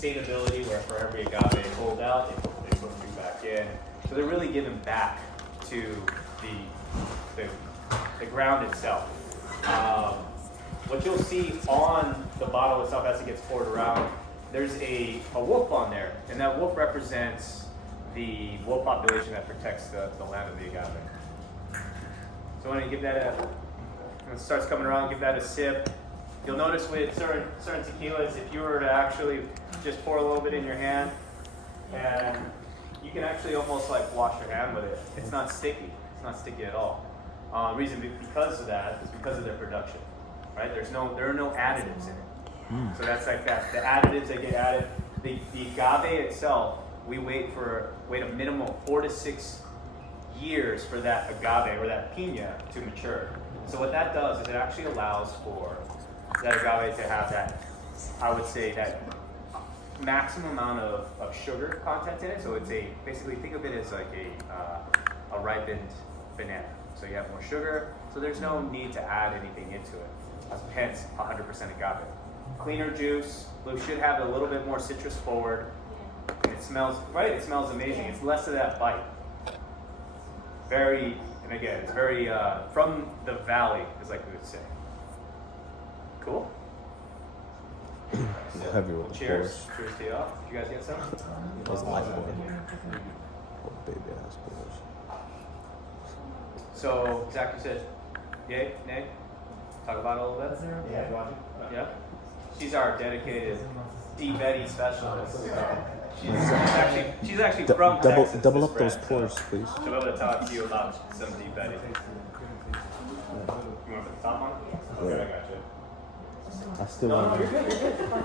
sustainability, where for every agave they hold out, they put new back in. So they're really giving back to the ground itself. What you'll see on the bottle itself as it gets poured around, there's a wolf on there, and that wolf represents the wolf population that protects the land of the agave. So when you give that when it starts coming around, give that a sip. You'll notice with certain tequilas, if you were to actually just pour a little bit in your hand, and you can actually almost like wash your hand with it. It's not sticky. It's not sticky at all. Reason because of that is because of their production, right? There are no additives in it. So that's like that. The additives that get added, the agave itself, we wait a minimum of 4 to 6 years for that agave or that piña to mature. So what that does is it actually allows for that agave to have that, I would say, that maximum amount of sugar content in it. So it's basically think of it as like a ripened banana. So you have more sugar, so there's no need to add anything into it. Hence 100% agave. Cleaner juice, should have a little bit more citrus forward. And it smells, right? It smells amazing. It's less of that bite. And again, it's very, from the valley, is like we would say. Cool? Heavy with the Cheers. force. Cheers to you all. Did you guys get some? That's light one. Oh, baby ass boys. So, Zach, you said, yay, nay? Talk about it a little bit? Yeah, you watching? Yeah? She's our dedicated D. Betty specialist. She's actually from Texas. Double this up those friend, pours, so please. she'll be able to talk to you about some D. Betty. You want to put the top on? Okay, I got you. I still No, want you're good, you're good.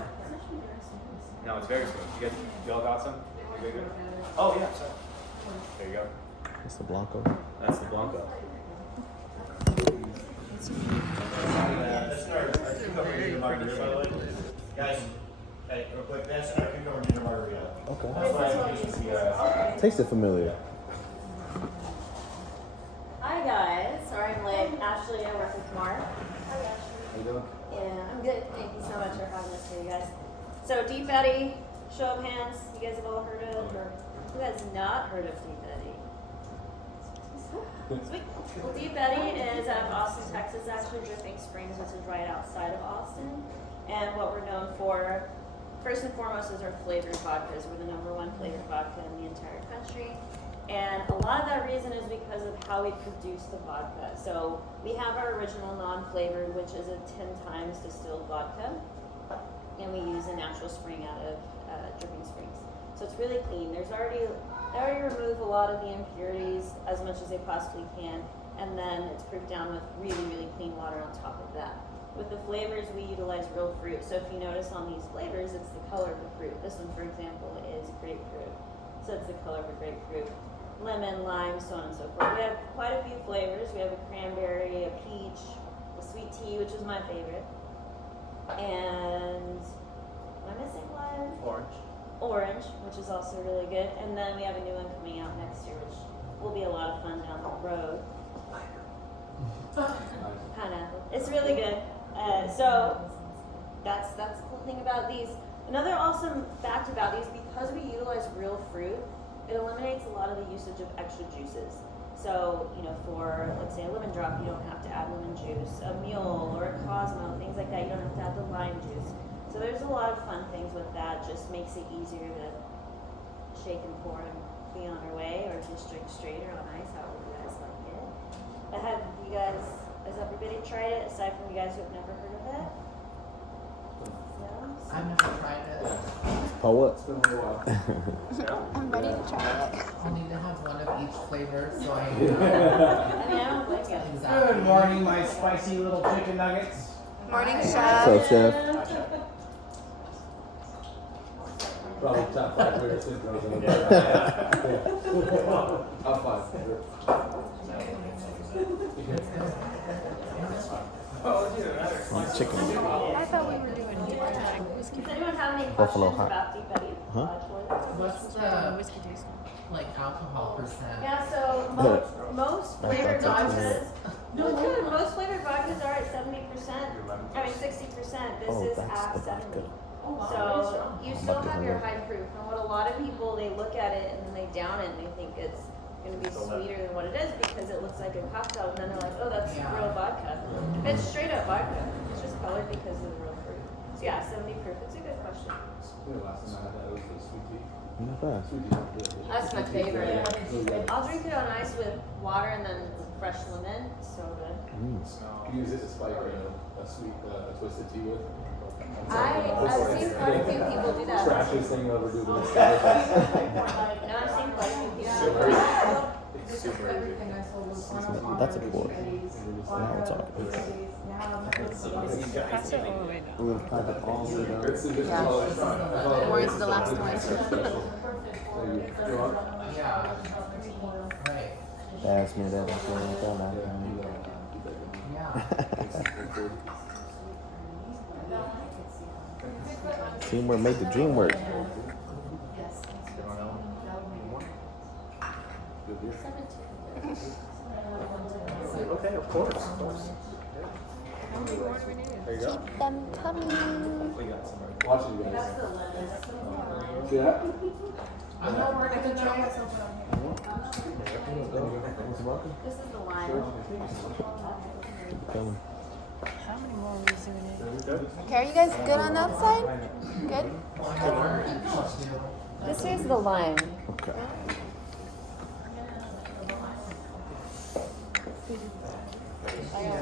No, it's very smooth. You all got some? You good? Oh, yeah, sorry. There you go. It's the Blanco. That's the Blanco. That's our cucumber ginger margarita, by the way. Guys, hey, real quick, that's our cucumber ginger margarita. Okay. That's my application to you guys. Tasted familiar. Hi guys, sorry I'm late. Ashley, I work with Mark. Hi Ashley. How you doing? Yeah, I'm good. Thank you so much for having us here, you guys. So D. Betty, show of hands, you guys have all heard of, or who has not heard of D. Betty? Sweet. Well, D. Betty is out of Austin, Texas, actually Dripping Springs, which is right outside of Austin. And what we're known for, first and foremost, is our flavored vodkas. We're the #1 flavored vodka in the entire country. And a lot of that reason is because of how we produce the vodka. So we have our original non-flavored, which is a 10 times distilled vodka. And we use a natural spring out of Dripping Springs. So it's really clean. They already remove a lot of the impurities as much as they possibly can. And then it's proofed down with really, really clean water on top of that. With the flavors, we utilize real fruit. So if you notice on these flavors, it's the color of the fruit. This one, for example, is grapefruit. So it's the color of a grapefruit. Lemon, lime, so on and so forth. We have quite a few flavors. We have a cranberry, a peach, a sweet tea, which is my favorite. And am I missing one? Orange, which is also really good. And then we have a new one coming out next year, which will be a lot of fun down the road. Pineapple. It's really good. So that's the cool thing about these. Another awesome fact about these, because we utilize real fruit, it eliminates a lot of the usage of extra juices. So, for, let's say, a lemon drop, you don't have to add lemon juice. A mule or a Cosmo, things like that, you don't have to add the lime juice. So there's a lot of fun things with that. Just makes it easier to shake and pour and be on our way, or just drink straight or on ice, however you guys like it. But has everybody tried it, aside from you guys who have never heard of it? No? I've never tried it. Oh, what? I'm ready to try it. I need to have one of each flavor, so I I mean, I don't blame you. exactly. Good morning, my spicy little chicken nuggets. Morning, What's chef. up, Chef? Probably top 5 greatest intros in the Top 5. Chicken. I thought we were doing whiskey. Does anyone have any Buffalo questions hot. about Deep Betty? Huh? What's the Whiskey taste. alcohol percent? Yeah, so most flavored vodkas, most flavored vodkas are at 70%. I mean 60%. This Oh, is that's at the 70. vodka. So you still have your high proof, and what a lot of people, they look at it and then they down it and they think it's gonna be sweeter than what it is because it looks like a cocktail, and then they're like, oh, that's real vodka. It's straight up vodka. It's just colored because of the real fruit. So yeah, 70 proof. It's a good question. Last time I had that, it was the sweet tea. Not bad. Sweet tea. That's my favorite. I'll drink it on ice with water and then fresh lemon. So good. You use it to spike a sweet twisted tea with. I've seen quite a few people do that. Trashiest thing I'll ever do, but it's No, I've seen quite a few people do that. It's super easy. That's a pour. Now we're talking. Pass it all the way down. We'll pack it all the way down. Yeah. Or it's the last one. Yeah. Right. Pass me that. Yeah. Teamwork make the dream work. Okay, of course. There you go. Keep them coming. We got some. Watching you guys. See that? I'm not working tonight. This is the lime. Coming. How many more are we doing it? Okay, are you guys good on that side? Good? This here's the lime. Okay.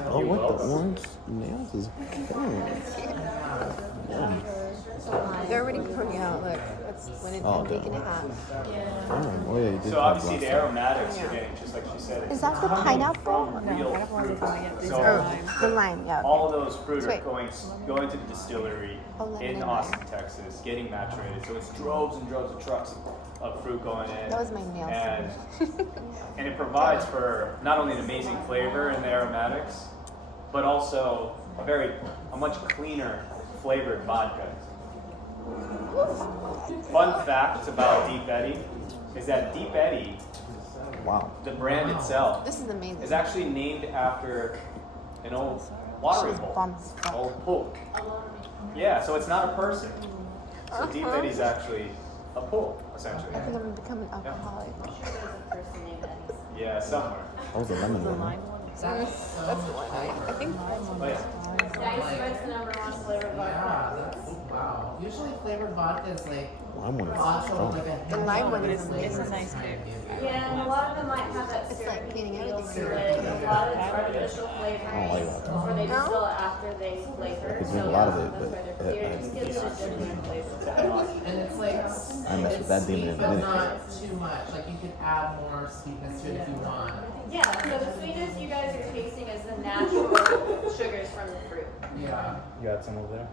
Oh, what the orange nails is killing. Yeah. They're already putting out, look. That's when it's Oh, making damn. it hot. Oh yeah, you did. So talk obviously about the that. aromatics are getting, just like she said. Is that the pineapple? Real pineapple fruit. isn't going yet. These So are Or the lime, yeah. all of those fruit are Sweet. going to the distillery Oh, lemon in and Austin, lime. Texas, getting maturated. So it's droves and droves of trucks of fruit going in. That was my nail And, salon. and it provides for not only an amazing flavor in the aromatics, but also a much cleaner flavored vodka. Fun fact about Deep Eddy is that Deep Eddy, Wow. the brand itself, This is amazing. is actually named after an old watering hole, Bomb as fuck. old pool. Yeah, so it's not a person. So Deep Uh-huh. Eddy's actually a pool, essentially. I think I'm gonna become an alcoholic. Yeah, somewhere. That was a lemon one. That's so That's the much one. flavor. I think Oh, yeah. Yeah, it's the number one flavor Yeah, vodka. that's wow. Usually flavored vodka is like Lime one is also strong. like a The lime one hint is of it's flavor a nice kind of flavor. you. Yeah, and a lot of them might have that It's like syrupy getting feel everything to syrupy. it. A lot of it's artificial I don't flavorings, like that. or they No? distill it after they flavor. I could So drink a lot of yeah, it, that's but why they're it- clear. It just gives it a different flavor. And it's like I messed with it's that demon sweet, in a but minute. not too much. Like you could add more sweetness to it if you want. Yeah, so the sweetness you guys are tasting is the natural sugars from the fruit. Yeah. You got some over there?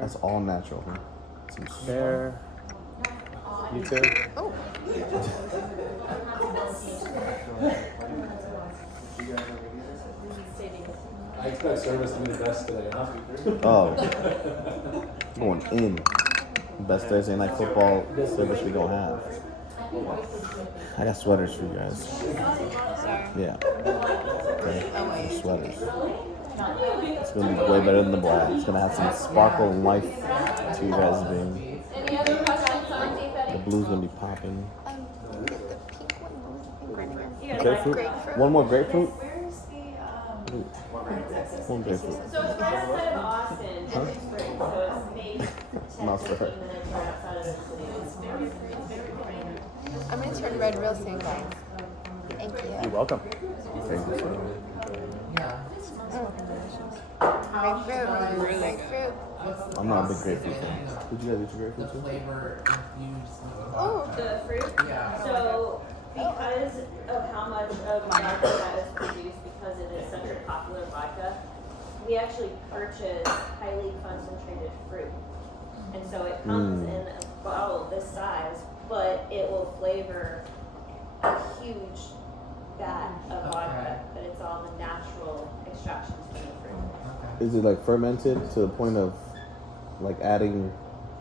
That's all natural. Huh? Some There. You too? Oh, I expect service to be the best today, huh? Oh, going in. Best Thursday night football service we gonna have. I got sweaters for you guys. Sorry. Yeah. Okay. Sweaters. It's gonna be way better than the black. It's gonna have some sparkle and life to you guys being. Any other questions on Deep The Eddy? blue's gonna be popping. the pink one. What was the pink one again? You guys Grapefruit? Grapefruit. One more grapefruit? Where's the, Ooh. One grapefruit. So it's right outside of Austin, in Pittsburgh, so it's maybe 10, Mouse for her. 15 minutes right outside of the city. I'm gonna turn red real soon, guys. Thank You're you. welcome. Thank you. Yeah. Grapefruit. Grapefruit. I'm not a big grapefruit fan. Did you guys eat your The grapefruit too? flavor infused. Oh. The fruit? Yeah. So because of how much of vodka that is produced, because it is such a popular vodka, we actually purchase highly concentrated fruit. And so it comes in a bottle this size, but it will flavor a huge vat of vodka, but it's all the natural extractions from the fruit. Okay. Is it like fermented to the point of like adding?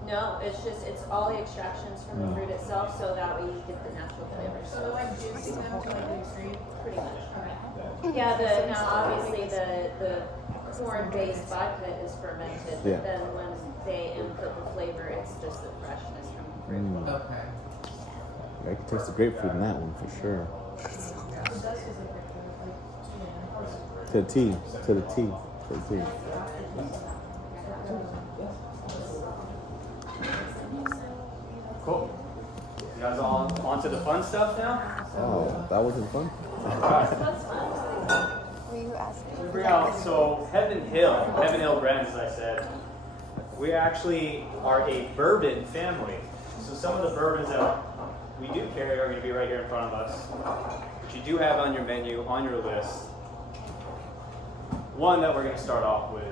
No, it's all the extractions from the fruit itself, so that way you get the natural flavors. So like juicing them to like pretty much. Yeah, now obviously the corn-based vodka is fermented, Yeah. but then when they input the flavor, it's just the freshness from the fruit. Okay. I can taste the grapefruit in that one for sure. To the T, to the T, to the T. Cool. You guys all on to the fun stuff now? Oh, that wasn't fun. Were you asking? Bring out, so Heaven Hill Brands, as I said, we actually are a bourbon family. So some of the bourbons that we do carry are going to be right here in front of us. But you do have on your menu, on your list, one that we're going to start off with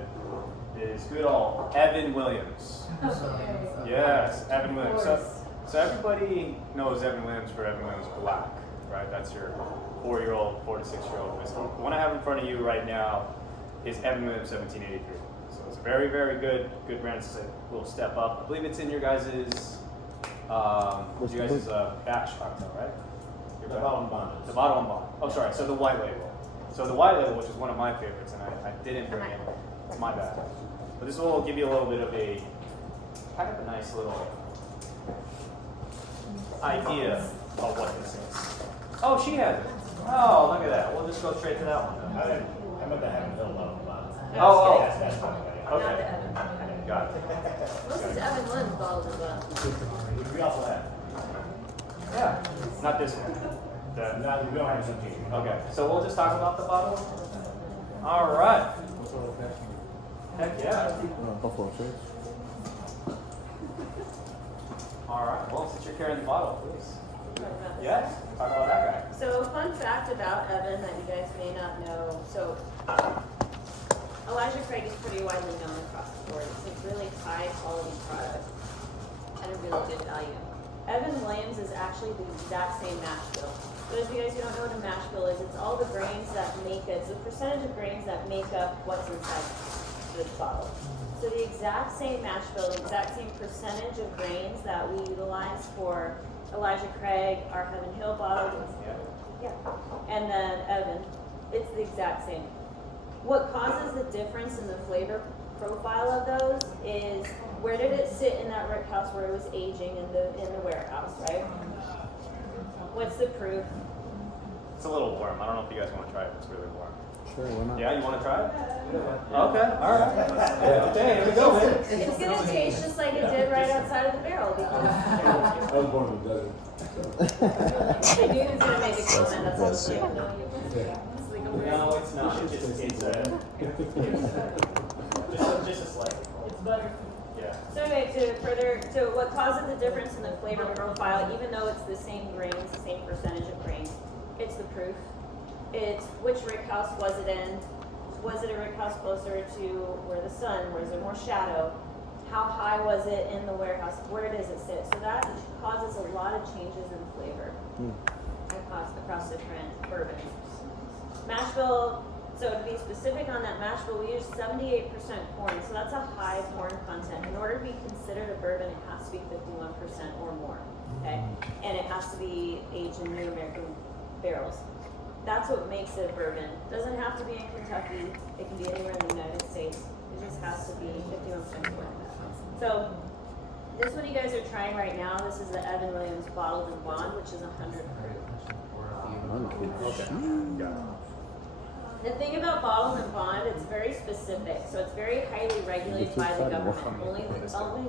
is good old Evan Williams. Yes, Evan Williams. So everybody knows Evan Williams for Evan Williams Black, right? That's your 4-year-old, 4 to 6-year-old whiskey. The one I have in front of you right now is Evan Williams 1783. So it's a very, very good brand. It's a little step up. I believe it's in your guys' batch cocktail, right? The bottle and bond. The bottle and bond. Oh, sorry. So the white label. So the white label, which is one of my favorites, and I didn't bring it. It's my bad. But this will give you a little bit of a kind of a nice little idea of what this is. Oh, she has it. Oh, look at that. We'll just go straight to that one. Then. I meant to have a little bottle and bond. Oh, That's fine. okay. Not the Evan. Got it. This is Evan Lynn's bottle as well. We also have. Yeah. Not this one. No, we don't have some tea. Okay. So we'll just talk about the bottle. All right. Heck yeah. Buffalo Trace. All right. Well, since you're carrying the bottle, please. Yes. Talk about that guy. So, fun fact about Evan that you guys may not know. So, Elijah Craig is pretty widely known across the board. It's a really high quality product at a really good value. Evan Williams is actually the exact same mash bill. So as you guys who don't know what a mash bill is, it's all the grains that make it. It's the percentage of grains that make up what's inside this bottle. So the exact same mash bill, the exact same percentage of grains that we utilize for Elijah Craig, our Heaven Hill bottle, yeah, and then Evan, it's the exact same. What causes the difference in the flavor profile of those is where did it sit in that rick house where it was aging in the warehouse, right? What's the proof? It's a little warm. I don't know if you guys want to try it. It's really warm. Sure, why not? Yeah, you want to try it? Okay. All right. Okay, here we go, man. It's gonna taste just like it did right outside of the barrel because I was born in the desert. I knew he was gonna make a comment. That's what That's it. No, it's not. Just a slight. It's butter. Yeah. So anyway, so what causes the difference in the flavor profile, even though it's the same grains, the same percentage of grains, it's the proof. It's which rick house was it in? Was it a rick house closer to where the sun? Was there more shadow? How high was it in the warehouse? Where does it sit? So that causes a lot of changes in flavor across different bourbons. Mash bill, so to be specific on that mash bill, we use 78% corn, so that's a high corn content. In order to be considered a bourbon, it has to be 51% or more, okay? And it has to be aged in New American barrels. That's what makes it a bourbon. It doesn't have to be in Kentucky. It can be anywhere in the United States. It just has to be 51% corn. So this one you guys are trying right now, this is the Evan Williams Bottled and Bond, which is 100 proof. The thing about bottled and bond, it's very specific, so it's very highly regulated by the government. Only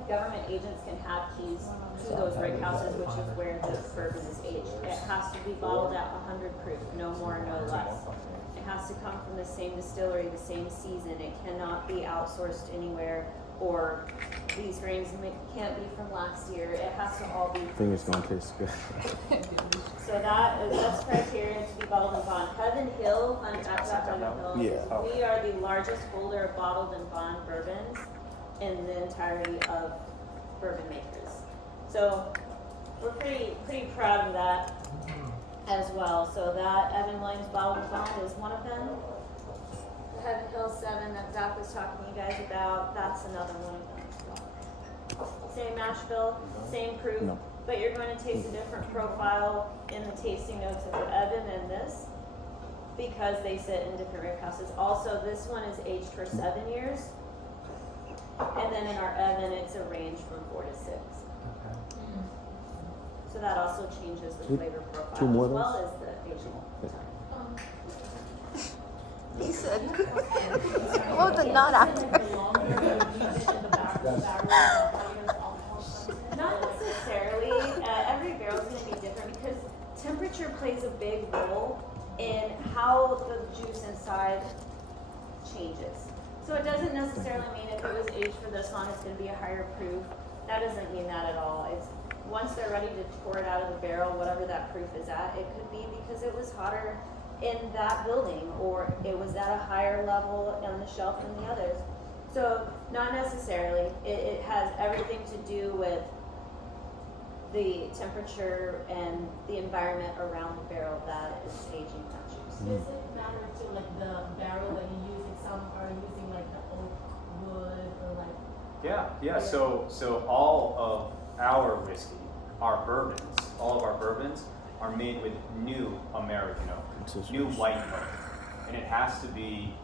government agents can have keys to those rick houses, which is where the bourbon is aged. It has to be bottled at 100 proof, no more, no less. It has to come from the same distillery, the same season. It cannot be outsourced anywhere, or these grains can't be from last year. It has to all be. I think it's gonna taste good. So that's criteria to be bottled and bond. Heaven Hill, fun fact about Heaven Hill. Yeah. We are the largest holder of bottled and bond bourbons in the entirety of bourbon makers. So we're pretty proud of that as well. So that Evan Williams Bottled and Bond is one of them. The Heaven Hill 7 that Zach was talking to you guys about, that's another one of them as well. Same mash bill, same proof. No. But you're going to taste a different profile in the tasting notes of the Evan and this because they sit in different rick houses. Also, this one is aged for 7 years. And then in our oven, it's a range from 4 to 6. Okay. So that also changes the flavor profile two more as of well those? as the aging. He said, what was the not after? Not necessarily. Every barrel is going to be different because temperature plays a big role in how the juice inside changes. So it doesn't necessarily mean if it was aged for this long, it's going to be a higher proof. That doesn't mean that at all. It's once they're ready to pour it out of the barrel, whatever that proof is at, it could be because it was hotter in that building or it was at a higher level on the shelf than the others. So not necessarily. It has everything to do with the temperature and the environment around the barrel that is aging that juice. Does it matter to like the barrel that you use? Like some are using like the oak wood or like. Yeah. So all of our whiskey, our bourbons, all of our bourbons are made with new American oak, new white oak, and it has to be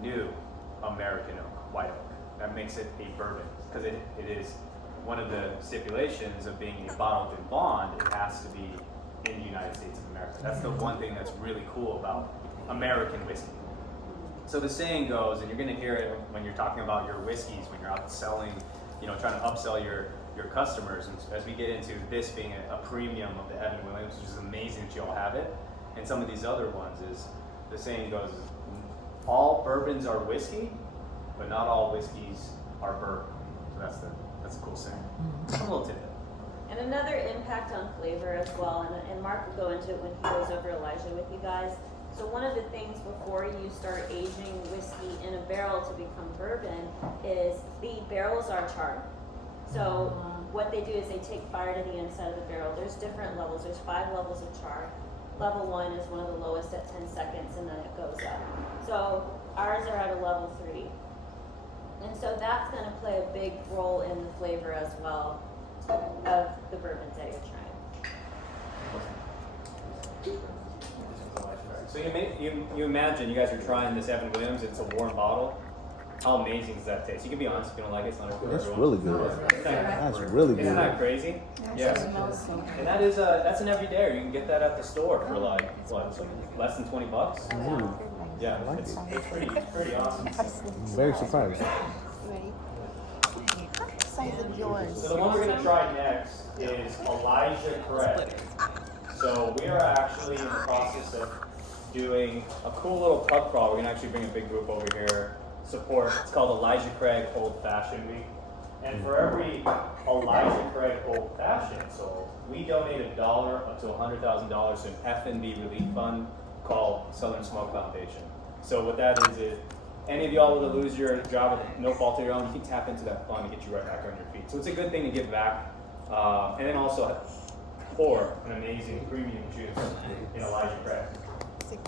new American oak, white oak. That makes it a bourbon because it is one of the stipulations of being a bottled in bond. It has to be in the United States of America. That's the one thing that's really cool about American whiskey. So the saying goes, and you're going to hear it when you're talking about your whiskeys, when you're out selling, trying to upsell your customers. And as we get into this being a premium of the Evan Williams, which is amazing that you all have it, and some of these other ones, is the saying goes, all bourbons are whiskey, but not all whiskeys are bourbon. So that's a cool saying. A little tidbit. And another impact on flavor as well, and Mark will go into it when he goes over Elijah with you guys. So one of the things before you start aging whiskey in a barrel to become bourbon is the barrels are charred. So what they do is they take fire to the inside of the barrel. There's different levels. There's 5 levels of char. Level 1 is one of the lowest at 10 seconds, and then it goes up. So ours are at a level 3. And so that's going to play a big role in the flavor as well of the bourbons that you're trying. So you imagine you guys are trying this Evan Williams. It's a warm bottle. How amazing does that taste? You can be honest if you don't like it. It's not for That's everyone. really good. That's really Isn't that good. crazy? Yes. And that's an everyday. You can get that at the store for like what, less than $20. Yeah, it's pretty awesome. I'm very surprised. Ready? Size of yours. So the one we're gonna try next is Elijah Craig. So we are actually in the process of doing a cool little pub crawl. We're gonna actually bring a big group over here. Support. It's called Elijah Craig Old Fashioned Week. And for every Elijah Craig Old Fashioned sold, we donate $1 up to $100,000 to an F&B relief fund called Southern Smoke Foundation. So what that is, if any of y'all were to lose your job with no fault of your own, you can tap into that fund and get you right back on your feet. So it's a good thing to give back. And then also pour an amazing premium juice in Elijah Craig. It's like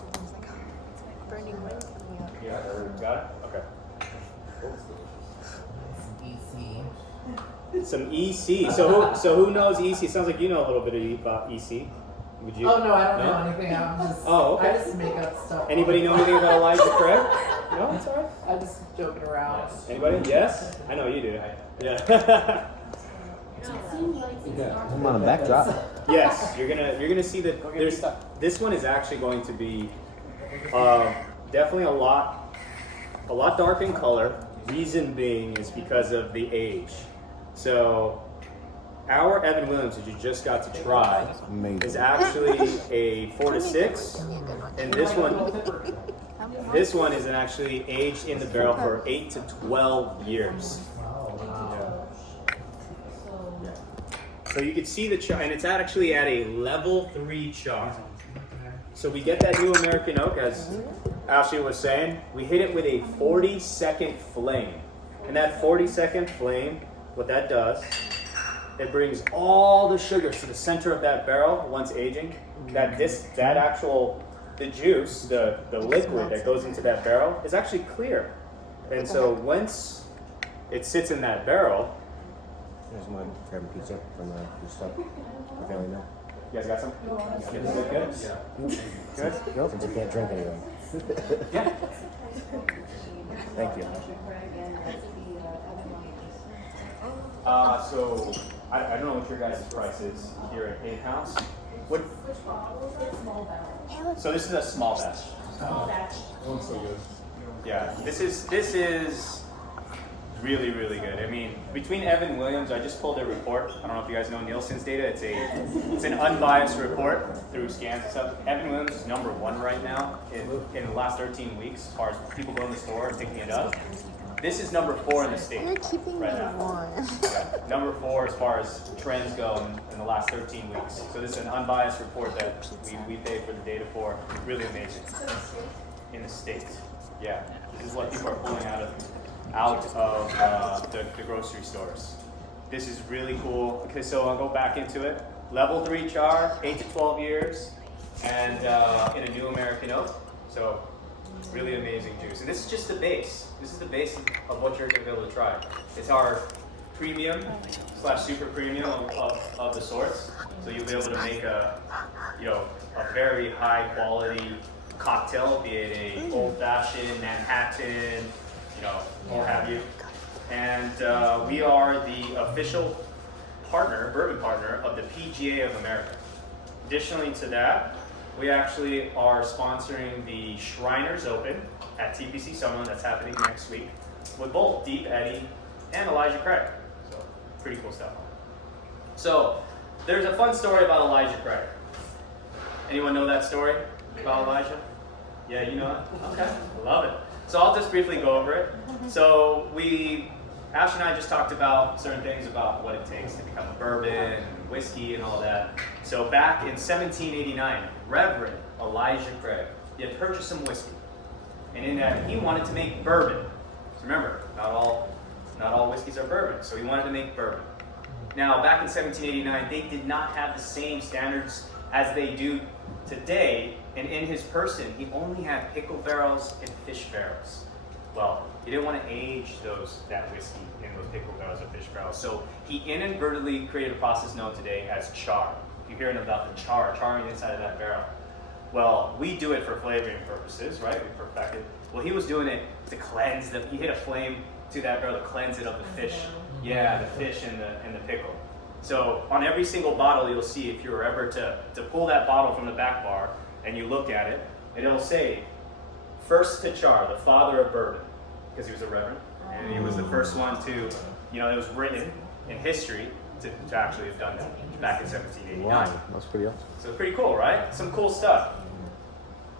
burning wind coming up. Yeah, got it? Okay. EC. Some EC. So who knows EC? Sounds like you know a little bit about EC. Would you? Oh no, I don't No? know anything. I'm just. Oh, okay. I just make up stuff. Anybody know anything about Elijah Craig? No, it's alright. I'm just joking around. Anybody? Yes? I know you do. Yeah. It seems like it's dark. I'm on a backdrop. Yes, you're gonna see that there's this one is actually going to be definitely a lot dark in color. Reason being is because of the age. So our Evan Williams that you just got to try Amazing. is actually a 4 to 6, and this one is actually aged in the barrel for 8 to 12 years. So you can see the char, and it's actually at a level 3 char. So we get that new American oak, as Ashley was saying. We hit it with a 40-second flame. And that 40-second flame, what that does, it brings all the sugars to the center of that barrel once aging. The juice, the liquid that goes into that barrel is actually clear. And so once it sits in that barrel, There's one grabbing pizza from the stuff. My family meal. you guys got some? Good? Girlfriends, you can't drink anyway. Yeah. Thank you. So I don't know what your guys' price is here at in-house. What? So this is a small batch. One's so good. Yeah, this is really, really good. I mean, between Evan Williams, I just pulled a report. I don't know if you guys know Nielsen's data. It's an unbiased report through scans and stuff. Evan Williams is number 1 right now in the last 13 weeks as far as people going to the store and picking it up. This is number 4 in the state You're keeping right me now. warm. Yeah, number 4 as far as trends go in the last 13 weeks. So this is an unbiased report that we pay for the data for. Really amazing. In the state. Yeah, this is what people are pulling out of the grocery stores. This is really cool. Okay, so I'll go back into it. Level 3 char, 8 to 12 years, and in a new American oak. So really amazing juice. And this is just the base. This is the base of what you're going to be able to try. It's our premium / super premium of the sorts. So you'll be able to make a very high quality cocktail, be it a old fashioned, Manhattan, what have you. And we are the official bourbon partner of the PGA of America. Additionally to that, we actually are sponsoring the Shriners Open at TPC Summerlin that's happening next week with both Deep Eddy and Elijah Craig. So pretty cool stuff. So there's a fun story about Elijah Craig. Anyone know that story about Elijah? Yeah, you know it? Okay, love it. So I'll just briefly go over it. So Ash and I just talked about certain things about what it takes to become a bourbon and whiskey and all that. So back in 1789, Reverend Elijah Craig, he had purchased some whiskey. And in that, he wanted to make bourbon. So remember, not all whiskeys are bourbon, so he wanted to make bourbon. Now, back in 1789, they did not have the same standards as they do today, and in his person, he only had pickle barrels and fish barrels. Well, he didn't want to age that whiskey in those pickle barrels or fish barrels, so he inadvertently created a process known today as char. You're hearing about the charring inside of that barrel. Well, we do it for flavoring purposes, right? We perfect it. Well, he was doing it to cleanse them. He hit a flame to that barrel to cleanse it of the fish. Yeah, the fish and the pickle. So on every single bottle, you'll see, if you were ever to pull that bottle from the back bar and you look at it, it'll say, first to char, the father of bourbon, because he was a reverend, and he was the first one to, it was written in history to actually have done that back in 1789. Wow, that's pretty awesome. So pretty cool, right? Some cool stuff.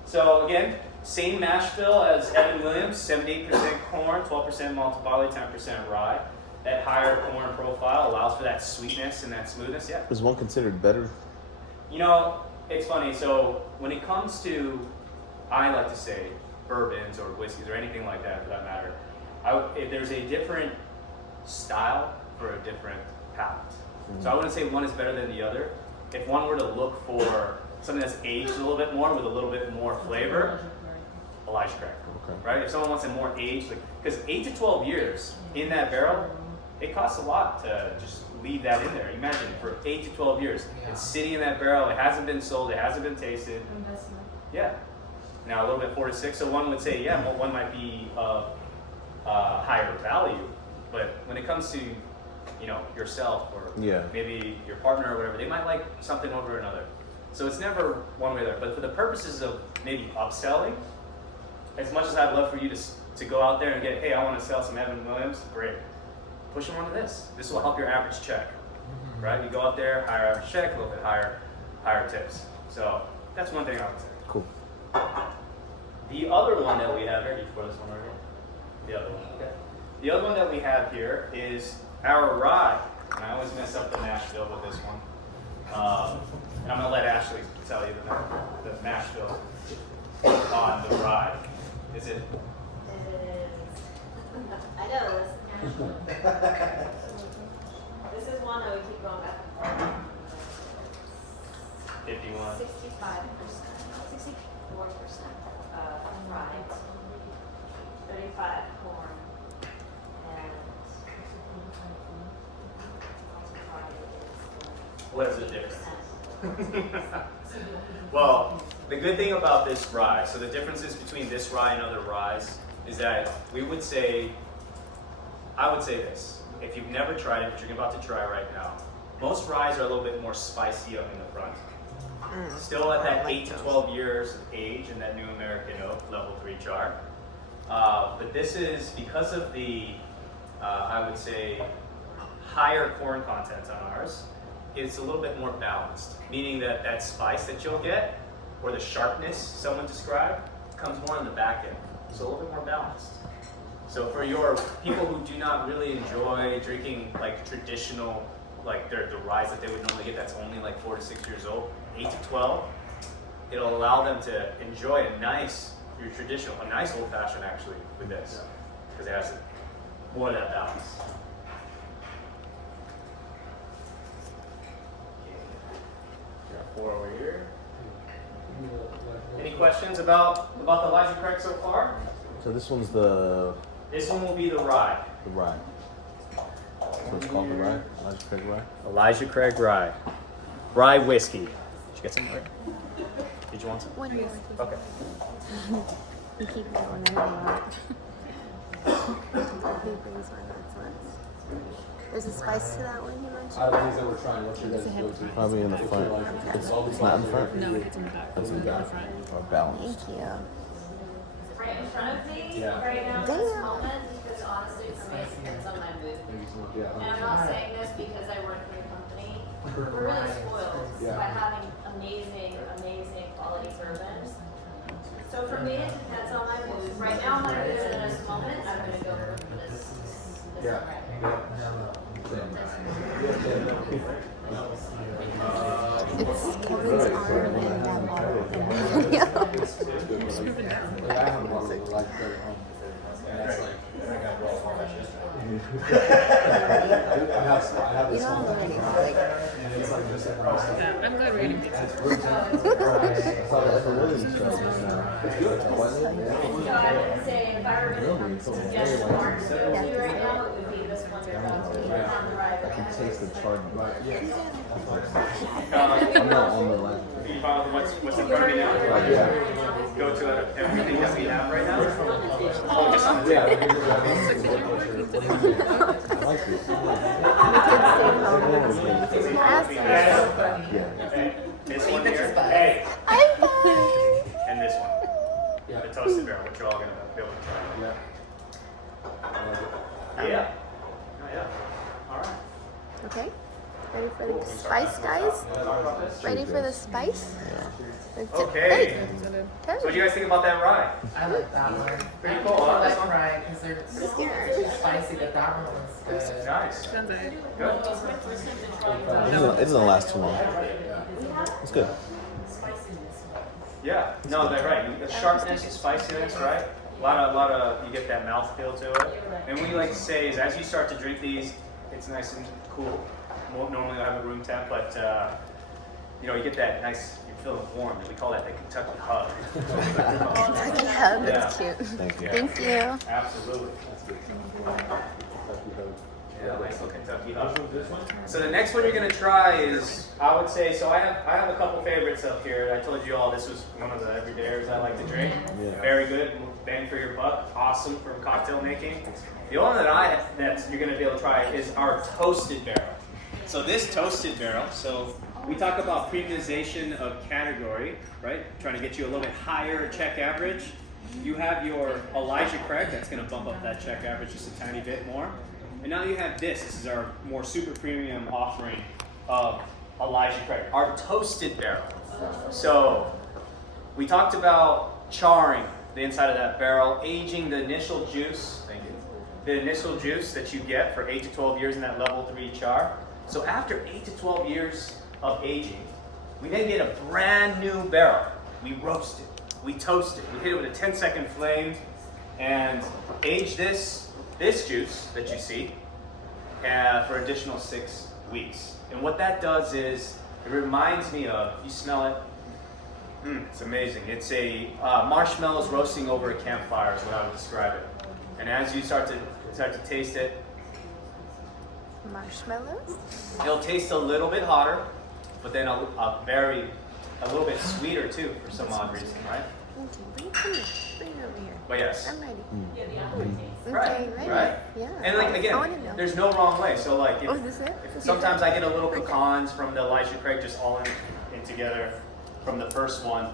So again, same mash bill as Evan Williams, 78% corn, 12% malted barley, 10% rye. That higher corn profile allows for that sweetness and that smoothness. Yeah. Is one considered better? It's funny. So when it comes to, I like to say, bourbons or whiskeys or anything like that for that matter, if there's a different style for a different palate. So I wouldn't say one is better than the other. If one were to look for something that's aged a little bit more with a little bit more flavor, Elijah Craig. Okay. Right? If someone wants it more aged, because 8 to 12 years in that barrel, it costs a lot to just leave that in there. Imagine for 8 to 12 years, it's sitting in that barrel. It hasn't been sold. It hasn't been tasted. Yeah. Now a little bit 4 to 6. So one would say, one might be of higher value, but when it comes to yourself or maybe your partner or whatever, they might like something over another. So it's never one way or the other. But for the purposes of maybe upselling, as much as I'd love for you to go out there and get, hey, I want to sell some Evan Williams, great. Push them onto this. This will help your average check, right? You go out there, higher average check, a little bit higher tips. So that's one thing I would say. Cool. The other one that we have here, you pour this one right here? The other one, okay. The other one that we have here is our rye. And I always mess up the mash bill with this one. And I'm going to let Ashley tell you the mash bill on the rye. Is it? It is. I know, it's national. This is one that we keep going back and forth. 51. 65%, 64% rye, 35 corn, and What is the difference? Well, the good thing about this rye, so the differences between this rye and other ryes is that I would say this. If you've never tried it, but you're about to try right now, most ryes are a little bit more spicy up in the front. Still at that 8 to 12 years of age in that new American oak, level 3 char. But this is, because of the, I would say, higher corn content on ours, it's a little bit more balanced. Meaning that that spice that you'll get, or the sharpness someone described, comes more on the back end. So a little bit more balanced. So for your people who do not really enjoy drinking like traditional, like the ryes that they would normally get, that's only like 4 to 6 years old, 8 to 12, it'll allow them to enjoy a nice, your traditional, a nice old fashioned actually with this, because it has more of that balance. Got 4 over here. Any questions about the Elijah Craig so far? So this one's the This one will be the rye. rye. So it's called the rye. Elijah Craig rye. Elijah Craig rye. Rye whiskey. Did you get some more? Did you want some? One more. Okay. You keep going in a lot. He brings one that's less. There's a spice to that one you mentioned? Out of these that we're trying, what's your guys' go-to? Probably in the front. It's not in the front. No, it's in the back. It's in the back. Or balanced. Thank you. Right in front of me, Yeah. right now, at Damn. this moment, because honestly, for me, it depends on my mood. Yeah. And I'm not saying this because I work for a company. We're really spoiled Yeah. by having amazing, amazing quality bourbons. So for me, it depends on my mood. Right now, my mood in this moment, I'm gonna go for this Yeah. rye. It's Kevin's arm in that bottle. Yeah. Like, I have a bottle of Elijah Craig at home. And that's like, I have You this know, I'm one. already like, And it's like just across. I'm glad we're getting pizza. It's good. So I would say if I were going to suggest a mark to go to right now, it would be this one here on the rye. I can taste the charred. I'm I'm not on the line. You follow what's in front of me now? Go to everything that we have right now? Oh, just on the table. I like it. Hey, this one here. Hey, I'm fine. and this one. The toasted barrel, which you're all going to be able to try. Yeah. Oh, yeah. All right. Okay. Ready for the spice, guys? Ready for the spice? Okay. Hey, So what do you guys think about that rye? I like that one. Pretty cool, I huh? like rye because they're too spicy, but that one was good. Nice. Sounds like Good. It doesn't last too long. It's good. Yeah. No, that's right. The sharpness, the spiciness, right? A lot of, you get that mouthfeel to it. And what we like to say is, as you start to drink these, it's nice and cool. Won't normally have a room temp, but you know, you get that nice, you're feeling warm. We call that the Kentucky hug. Kentucky hug, that's cute. Thank you. Thank you. Absolutely. Yeah, nice little Kentucky hug. So the next one you're gonna try is, I would say, so I have a couple favorites up here. I told you all this was one of the everydayers I like to drink. Yeah. Very good, bang for your buck, awesome for cocktail making. The one that you're gonna be able to try is our toasted barrel. So this toasted barrel, so we talk about premiumization of category, right? Trying to get you a little bit higher check average. You have your Elijah Craig, that's gonna bump up that check average just a tiny bit more. And now you have this is our more super premium offering of Elijah Craig, our toasted barrel. So we talked about charring the inside of that barrel, aging the initial juice, the initial juice that you get for 8 to 12 years in that level 3 char. So after 8 to 12 years of aging, we then get a brand new barrel. We roast it, we toast it, we hit it with a 10-second flame, and age this juice that you see for additional 6 weeks. And what that does is, it reminds me of, you smell it, it's amazing. It's a marshmallows roasting over a campfire is what I would describe it. And as you start to taste it, Marshmallows? it'll taste a little bit hotter but then a little bit sweeter too for some odd reason, right? Okay, bring it over here. But yes. I'm ready. Yeah, the aftertaste. Okay, ready? Right. Yeah. And like I again, wanna know. there's no wrong way. So like, Oh, is this it? sometimes I get a little pecans from the Elijah Craig just all in together from the first one,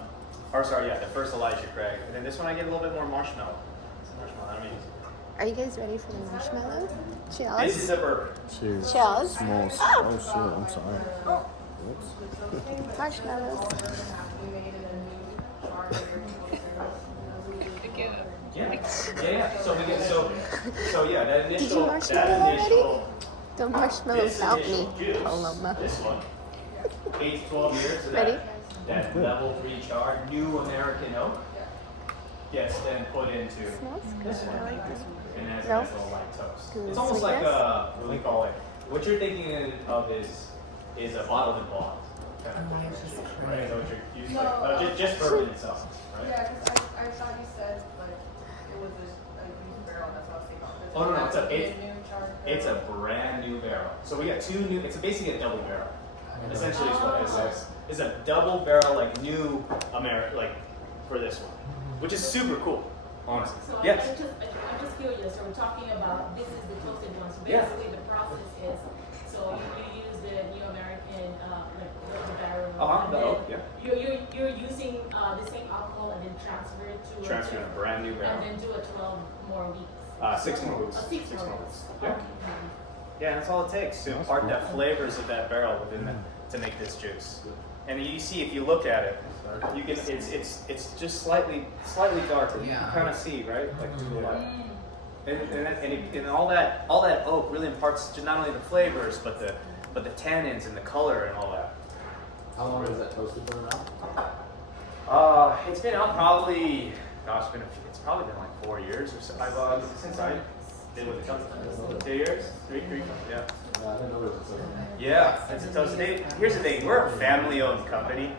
or sorry, yeah, the first Elijah Craig. And then this one I get a little bit more marshmallow. Some marshmallow. I mean, Are you guys ready for the marshmallow? this Cheers. is a bourbon. Cheers. Cheers. Small. Oh shit! I'm sorry. Oops. Marshmallows. Again. Yeah. So we get so yeah, that Did you initial marshmallow already? The marshmallows this help me. initial juice, Paloma. this one, 8 to 12 years of Ready? that level 3 char, new American oak, gets then put into Smells good. this one. I like this one. And that's No? nice little light toast. Good It's almost like sweetness? what do we call it? What you're thinking of is a bottled and bond. Kind of thing. Right? Is that what you're using? Just bourbon itself, right? Yeah, because I thought you said like it was a used barrel. That's what I was thinking. Oh, no, it's a- new charred It's a barrel. brand new barrel. So we got 2 new. It's basically a double barrel. Essentially, is what it is. It's a double barrel, like new American, like for this one, which is super cool, honestly. So Yes. I'm just curious, so we're talking about, this is the toasted one, so Yeah. basically the process is, so you use the New American, like the barrel. The and oak, then yeah. You're using, the same alcohol and then transfer it to. Transfer in a brand new barrel. And then do a 12 more weeks. 6 more weeks. 6 6 more more weeks. weeks. Yeah. Yeah, that's all it takes to impart that flavors of that barrel within to make this juice. And you see, if you look at it, you can. It's just slightly darker. You can Yeah. kind of see, right? Like to the light. And all that oak really imparts to not only the flavors, but the tannins and the color and all that. How long is that toasted for now? It's been out probably, it's probably been like 4 years or so. Since I did with the company. 2 years? 3, yeah. I didn't know there was a second. Yeah, it's a toast. Here's the thing, we're a family-owned company,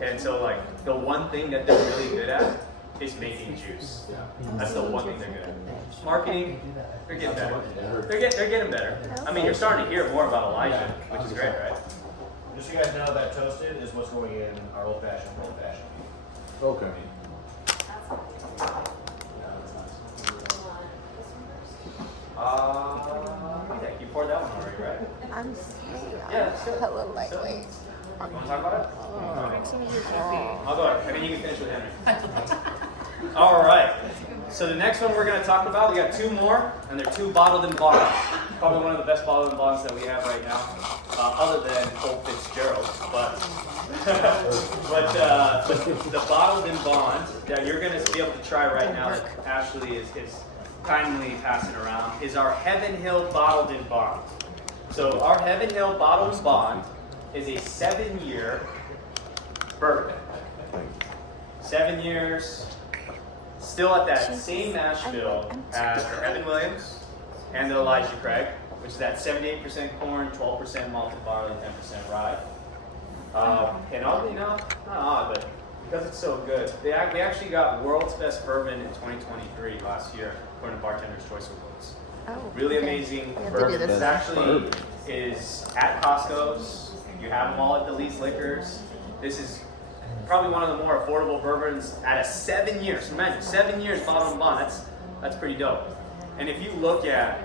and so like the one thing that they're really good at is making juice. That's the one thing they're good at. Marketing, they're getting better. They're getting better. I mean, you're starting to hear more about Elijah, which is great, right? Just so you guys know, that toasted is what's going in our old-fashioned. Okay. I think you poured that one already, right? I'm saying Yeah, that's good. hella lightweight. You want to talk about it? I'll go ahead. I mean, you can finish with Henry. All right. So the next one we're going to talk about, we got 2 more, and they're 2 bottled and bonds. Probably one of the best bottled and bonds that we have right now, other than Old Fitzgerald. But the bottled and bond that you're going to be able to try right now, that Ashley is kindly passing around, is our Heaven Hill bottled and bond. So our Heaven Hill bottled and bond is a 7-year bourbon. 7 years, still at that same mash bill as the Evan Williams and the Elijah Craig, which is that 78% corn, 12% malted barley, 10% rye. And oddly enough, not odd, but because it's so good, we actually got World's Best Bourbon in 2023 last year, according to Bartender's Choice Awards. Oh, Really okay. amazing We have to do bourbon. this. This actually is at Costco's. You have them all at the Lee's Liquors. This is probably one of the more affordable bourbons at a 7 years. Imagine 7 years bottle and bond. That's pretty dope. And if you look at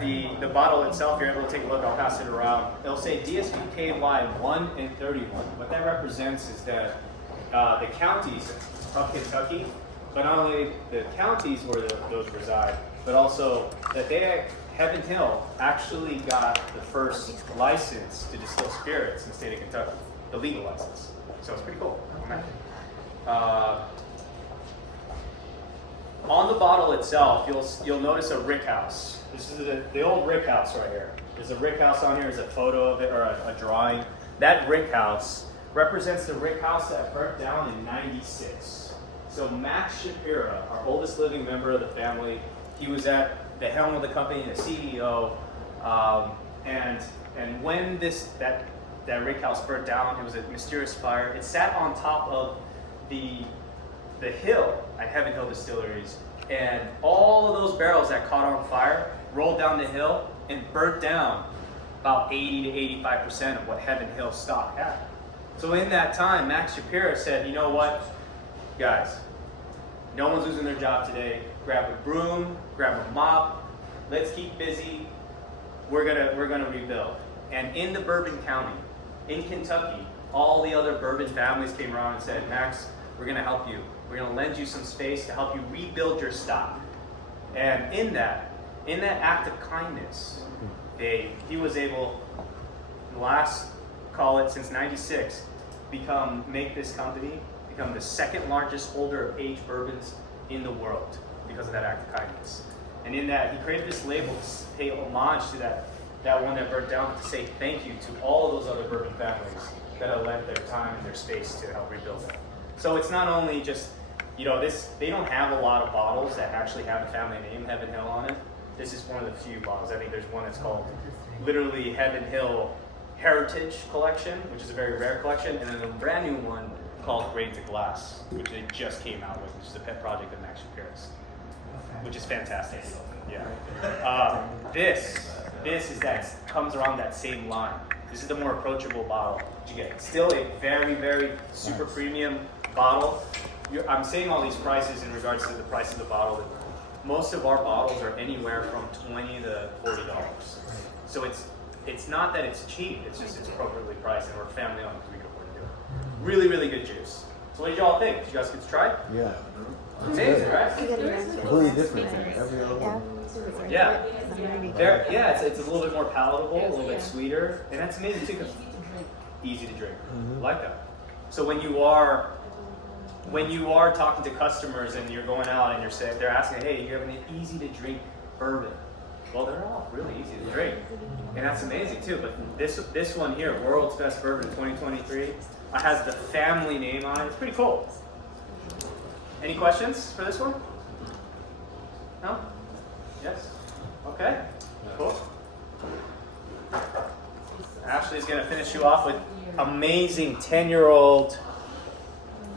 the bottle itself, you're able to take a look. I'll pass it around. It'll say DSVKY 1 and 31. What that represents is that the counties of Kentucky, but not only the counties where those reside, but also that Heaven Hill actually got the first license to distill spirits in the state of Kentucky, the legal license. So it's pretty cool. On the bottle itself, you'll notice a rick house. This is the old rick house right here. There's a rick house on here. There's a photo of it or a drawing. That rick house represents the rick house that burnt down in '96. So Max Shapiro, our oldest living member of the family, he was at the helm of the company, the CEO, and when that rick house burnt down, it was a mysterious fire. It sat on top of the hill at Heaven Hill Distilleries, and all of those barrels that caught on fire rolled down the hill and burnt down about 80 to 85% of what Heaven Hill stock had. So in that time, Max Shapiro said, you know what, guys, no one's losing their job today. Grab a broom, grab a mop, let's keep busy. We're gonna rebuild. And in the Bourbon County, in Kentucky, all the other bourbon families came around and said, Max, we're gonna help you. We're gonna lend you some space to help you rebuild your stock. And in that act of kindness, he was able, call it since '96, make this company become the second largest holder of aged bourbons in the world because of that act of kindness. And in that, he created this label to pay homage to that one that burnt down, to say thank you to all those other bourbon families that have lent their time and their space to help rebuild it. So it's not only just, they don't have a lot of bottles that actually have the family name Heaven Hill on it. This is one of the few bottles. I think there's one that's called literally Heaven Hill Heritage Collection, which is a very rare collection, and then a brand new one called Grain to Glass, which they just came out with, which is a pet project of Max Shapiro's, which is fantastic. Yeah. This comes around that same line. This is the more approachable bottle that you get. Still a very, very super premium bottle. I'm saying all these prices in regards to the price of the bottle. Most of our bottles are anywhere from $20 to $40. So it's not that it's cheap, it's just it's appropriately priced, and we're family owned because we can afford to do it. Really, really good juice. So what did y'all think? Did you guys get to try it? Yeah. Amazing, right? Completely different from every other one. Yeah. It's a little bit more palatable, a little bit sweeter, and that's amazing too, because easy to drink. I like that. So when you are talking to customers and you're going out and they're asking, hey, you have an easy to drink bourbon? Well, they're all really easy to drink, and that's amazing too. But this one here, World's Best Bourbon 2023, has the family name on it. It's pretty cool. Any questions for this one? No? Yes? Okay. Cool. Ashley's going to finish you off with amazing 10-year-old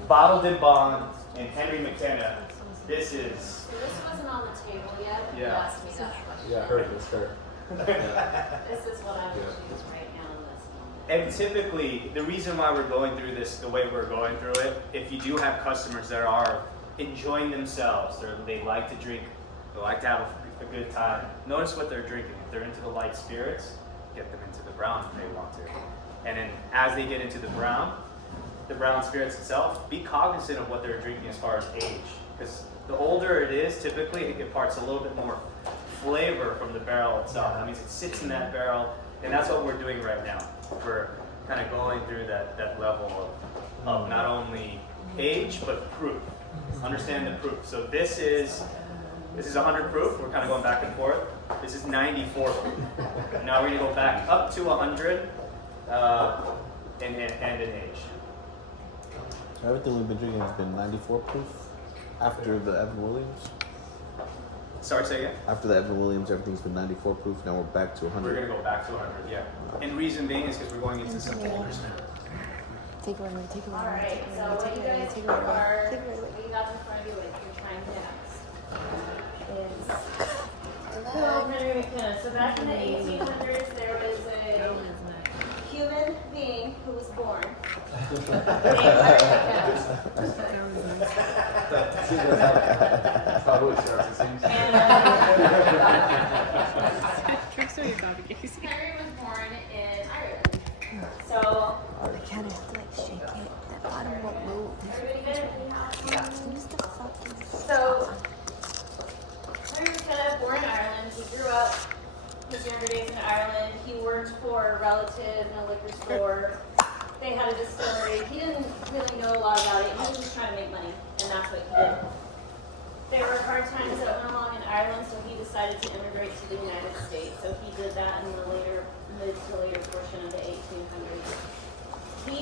Bottled in Bond and Henry McKenna. This wasn't on the table yet. Yeah. You asked me that question. Yeah, I heard this, sure. This is what I would choose right now in this moment. And typically, the reason why we're going through this the way we're going through it, if you do have customers that are enjoying themselves, they like to drink, they like to have a good time, notice what they're drinking. If they're into the light spirits, get them into the brown if they want to. And then as they get into the brown spirits itself, be cognizant of what they're drinking as far as age. Because the older it is, typically it imparts a little bit more flavor from the barrel itself. That means it sits in that barrel, and that's what we're doing right now. We're kind of going through that level of not only age, but proof. Understand the proof. So this is 100 proof. We're kind of going back and forth. This is 94 proof. Now we're going to go back up to 100 and in age. Everything we've been drinking has been 94 proof after the Evan Williams. Sorry, say again? After the Evan Williams, everything's been 94 proof. Now we're back to 100. We're going to go back to 100, yeah. And reason being is because we're going into some older stuff. Take it away, take it away. Alright, so what you guys are, what you got in front of you, what you're trying next, is Henry McKenna. So back in the 1800s, there was a human being who was born named Henry McKenna. Probably starts, it seems. Tricks are your copy, Casey. Henry was born in Ireland. So, I kind of have to like shake it. That bottom won't move. everybody good? Yeah. Use the fucking. So, Henry McKenna, born in Ireland, he grew up his younger days in Ireland. He worked for a relative in a liquor store. They had a distillery. He didn't really know a lot about it. He was just trying to make money, and that's what he did. There were hard times that went along in Ireland, so he decided to immigrate to the United States. So he did that in the mid to later portion of the 1800s. He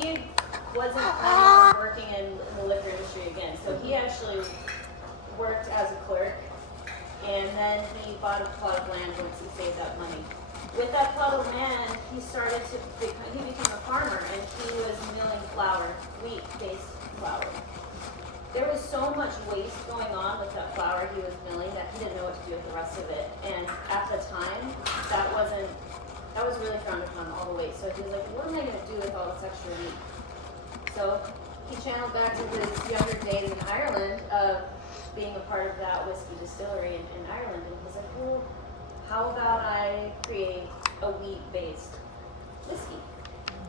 wasn't planning on working in the liquor industry again, so he actually worked as a clerk, and then he bought a plot of land once he saved up money. With that plot of land, he became a farmer, and he was milling flour, wheat-based flour. There was so much waste going on with that flour he was milling that he didn't know what to do with the rest of it. And at the time, that wasn't that was really frowned upon all the way. So he was like, what am I gonna do with all this extra wheat? So he channeled back to his younger days in Ireland of being a part of that whiskey distillery in Ireland, and he's like, well, how about I create a wheat-based whiskey?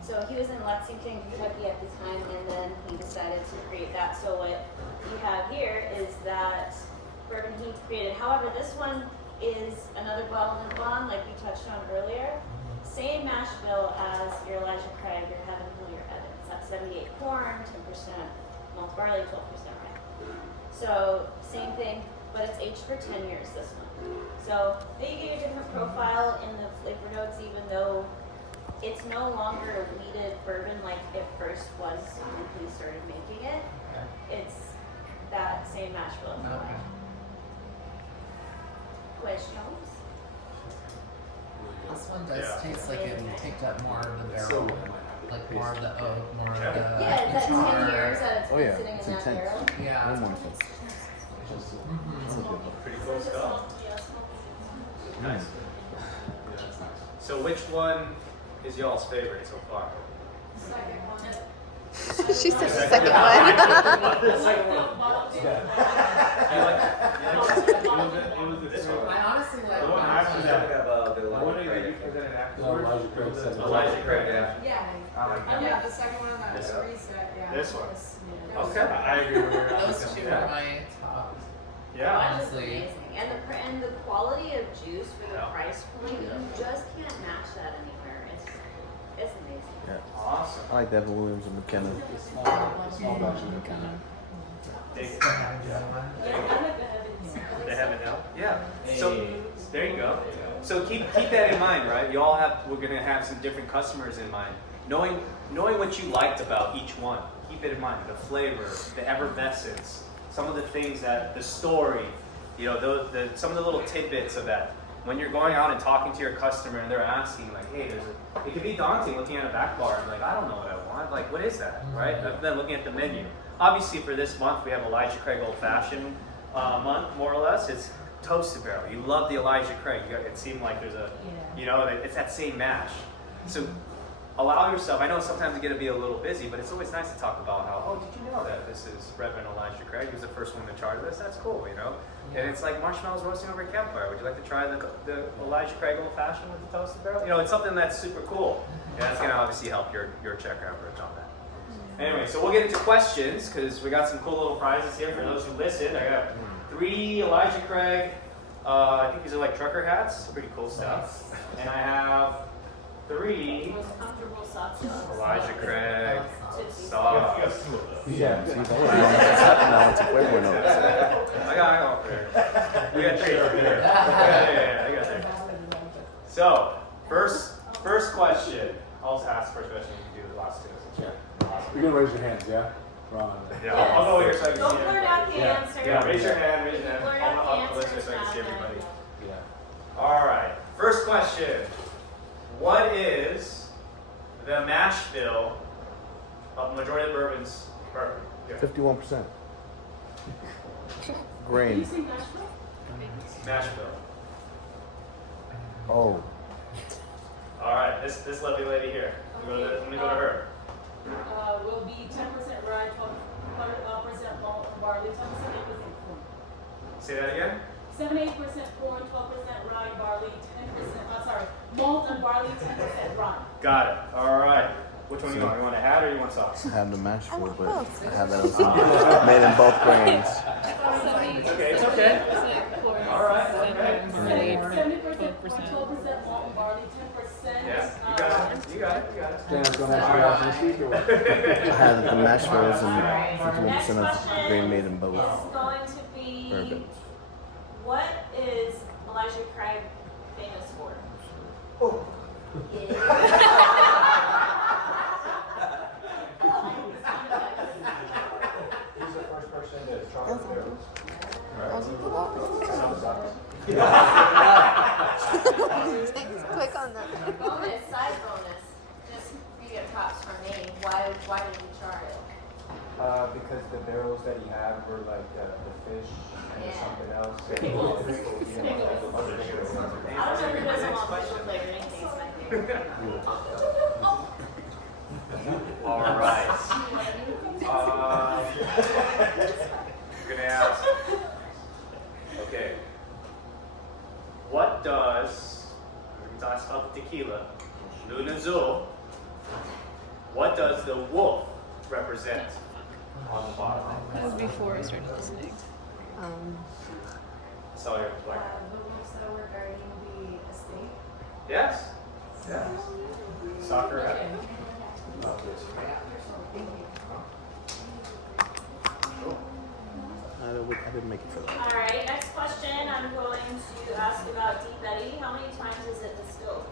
So he was in Lexington, Kentucky at the time, and then he decided to create that. So what you have here is that bourbon he created. However, this one is another bottle and bond, like we touched on earlier. Same mash bill as your Elijah Craig, your Heaven Hill, your Evans. That's 78 corn, 10% malt barley, 12% rye. So same thing, but it's aged for 10 years, this one. So they get a different profile in the flavor notes, even though it's no longer a wheated bourbon like it first was when he started making it. It's that same mash bill. Okay. Questions? This one does Yeah. taste like it picked up more of the barrel, like more of the oak, more of the Yeah, it's at 10 char. years that it's Oh, been yeah, sitting it's in that intense. barrel. Yeah. Way more intense. Pretty cool stuff. Nice. So which one is y'all's favorite so far? She said the second one. The second one. This one. I honestly like The one after that. The The one that you presented afterwards. Elijah Craig said- Elijah Craig, yeah. Yeah. I like that. Yeah, the second one on that This one. reset, yeah. This one. Yeah. Okay, I agree with her. those two are my top. Yeah. That is Honestly. amazing. And the quality of juice for the Yeah. price point, you just can't match that anywhere. It's amazing. Awesome. I like the Evan Williams and McKenna. Small batch of McKenna. Dig it. Still haven't done one. They haven't now? Yeah. So there you go. So keep that in mind, right? We're gonna have some different customers in mind. Knowing what you liked about each one. Keep it in mind. The flavor, the effervescence, some of the things that the story, some of the little tidbits of that. When you're going out and talking to your customer and they're asking like, hey, it can be daunting looking at a back bar and like, I don't know what I want. Like, what is that, right? And then looking at the menu. Obviously, for this month, we have Elijah Craig Old Fashioned month, more or less. It's toasted barrel. You love the Elijah Craig. It seemed like there's it's that same mash. So allow yourself. I know sometimes it's going to be a little busy, but it's always nice to talk about how, did you know that this is Reverend Elijah Craig? He was the first one to charter this. That's cool, And it's like marshmallows roasting over a campfire. Would you like to try the Elijah Craig Old Fashioned with the toasted barrel? It's something that's super cool. And that's going to obviously help your check average on that. Anyway, so we'll get into questions because we got some cool little prizes here for those who listen. I got 3 Elijah Craig. I think these are like trucker hats. Pretty cool stuff. And I have 3 Most comfortable socks. Elijah Craig Tipsy. socks. Yeah. Now it's a Pueblo note. I got there. We got 3 over here. Yeah, I got there. So, first question. I'll just ask the first question. You can do the last 2. Yeah. Awesome. You can raise your hands, yeah? Ron. Yeah, I'll go here so I can Don't see blurt everybody. out the Yeah. answer. Yeah, raise your hand, raise your hand. Blurt I'll out up the the answer. list so I can see everybody. Yeah. All right, first question. What is the mash bill of the majority of bourbons? Bourbon. Yeah. 51%. Grain. Mash bill. Oh. All right, this lovely lady here. Let me go to her. Will be 10% rye, 12% malt, barley, 10% corn. Say that again. 7-8% corn, 12% rye, barley, 10%, malt and barley, 10% rye. Got it. All right. Which one do you want? You want a hat or you want socks? I have the mash I bill, want but both. I have that as made in both grains. It's okay. It's okay. All right. Okay. 70% corn, 12% malt and barley, 10%. Yeah. You got it. You got it. You got it. Dan's gonna have to get off the speaker. I have the mash bills and Next 51% of question grain made in is both going to be, bourbons. what is Elijah Craig famous for? Who's the first person to try the barrels? Click on that. Side bonus, just you get props from me. Why did you char it? Because the barrels that he had were like the fish and Yeah. something else. I don't know if it was a long fish flavor or anything, it's my favorite. All right. We're gonna ask. Okay. What does? We talked about the tequila, Luna Azul. What does the wolf represent on the bottom? That was before I started listening. So you're like, The wolves that were guarding the estate. yes. Yes. Soccer hat. I didn't make it for that. All right, next question. I'm going to ask about Deep Eddy. How many times is it distilled?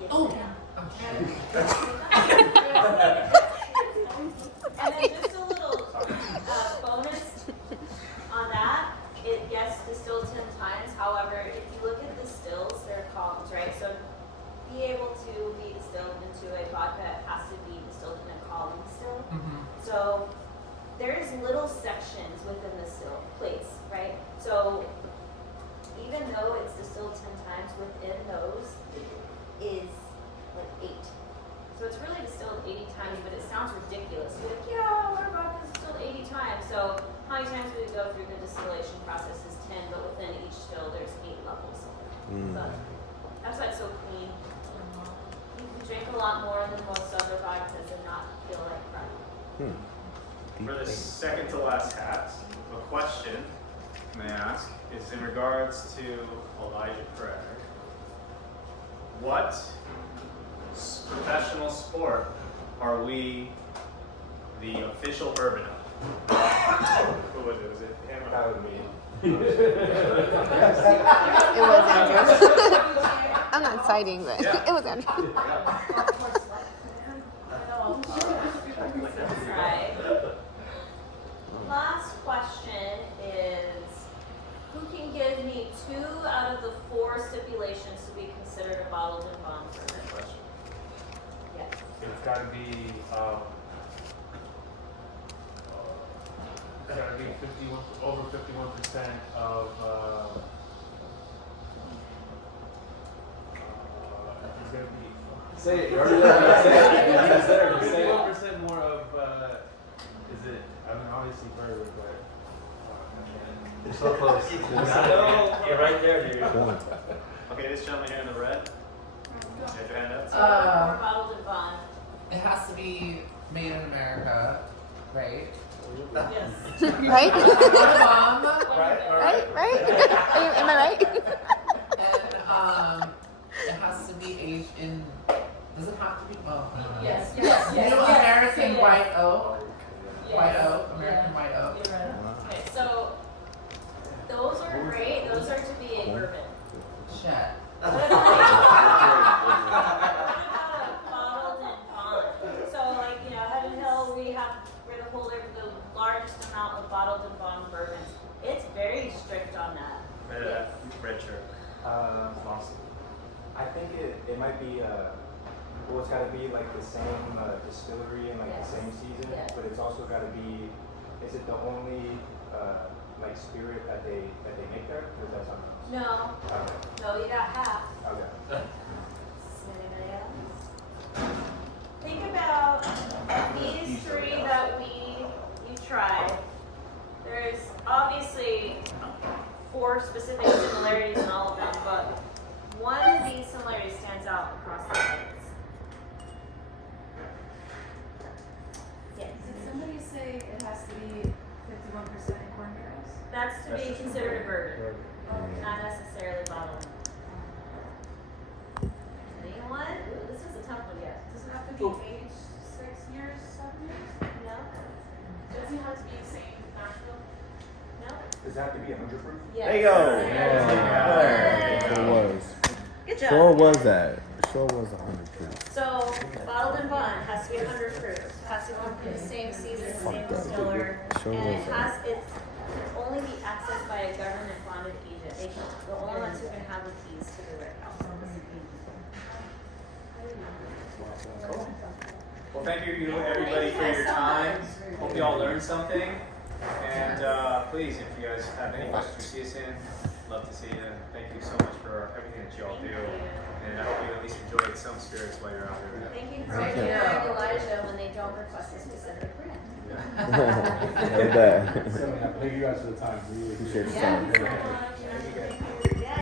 Yes. Oh. And then just a little bonus on that. It yes, distilled 10 times. However, if you look at the stills, they're columns, right? So to be able to be distilled into a vodka, it has to be distilled in a column still. So there's little sections within the still plates, right? So even though it's distilled 10 times, within those is like 8. So it's really distilled 80 times, but it sounds ridiculous. You're like, yeah, what about this distilled 80 times? So how many times do we go through the distillation process is 10, but within each still there's 8 levels. But that's why it's so clean. You can drink a lot more than most other vodkas and not feel like crap. For the second to last hat, a question may I ask is in regards to Elijah Craig. What professional sport are we the official bourbon of? Who was it? Was it him or That would be. It was Andrew. I'm not citing, but Yeah. it was Andrew. Right. Last question is, who can give me 2 out of the 4 stipulations to be considered a bottled and bond bourbon? question? Yes. It's gotta be, it's gotta be 51, over 51% of, it's gonna be. Say it. You already let me say it. You just said it. Say it. 51% more of, is it, I mean, obviously bourbon, but. You're so close. You're right there, dude. Okay, this gentleman here in the red. Get your hand up. So or bottled and bond. It has to be made in America, right? Yes. Right? Bomb. Right? Am I right? And it has to be aged in. Does it have to be? Oh. Yes. New American white oak. Yes. White oak. American white oak. You're right. Okay, so those are great. Those are to be a bourbon. Shit. What about a bottled and bond? So like, you know, Heaven Hill, we're the holder of the largest amount of bottled and bond bourbons. It's very strict on that. Red shirt. I think it might be well, it's got to be like the same distillery and like Yes. the same season, Yes. but it's also got to be. Is it the only like spirit that they make there, or is that something else? No, Okay. no, you got half. Okay. Anybody else? Think about these 3 that you tried. There's obviously 4 specific similarities in all of them, but one of these similarities stands out across the heads. Yes. Did somebody say it has to be 51% corn barrels? That's to be considered a bourbon, not necessarily bottled. Anyone? Ooh, this is a tough one, yes. Does it have to be aged 6 years, 7 years? No? Does it have to be the same Nashville? No? Does it have to be 100 proof? Yes. There you go. It was. Good job. Sure was that. Sure was 100%. So, bottled and bond has to be 100 proof, has to come from the same season, same distiller, Sure and it was has, it can only be accessed by a government bonded agent. They can, the only ones who can have the keys to the warehouse. Well, thank you everybody for your time. Hope you all learned something. And please, if you guys have any questions, see us in. Love to see you. Thank you so much for everything that you all do. And I hope you at least some spirits while you're out here. Thank you for taking care of Elijah when they don't request a specific brand. Every day. So, yeah, thank you guys for the time. Really Appreciate the Yeah, time. so much.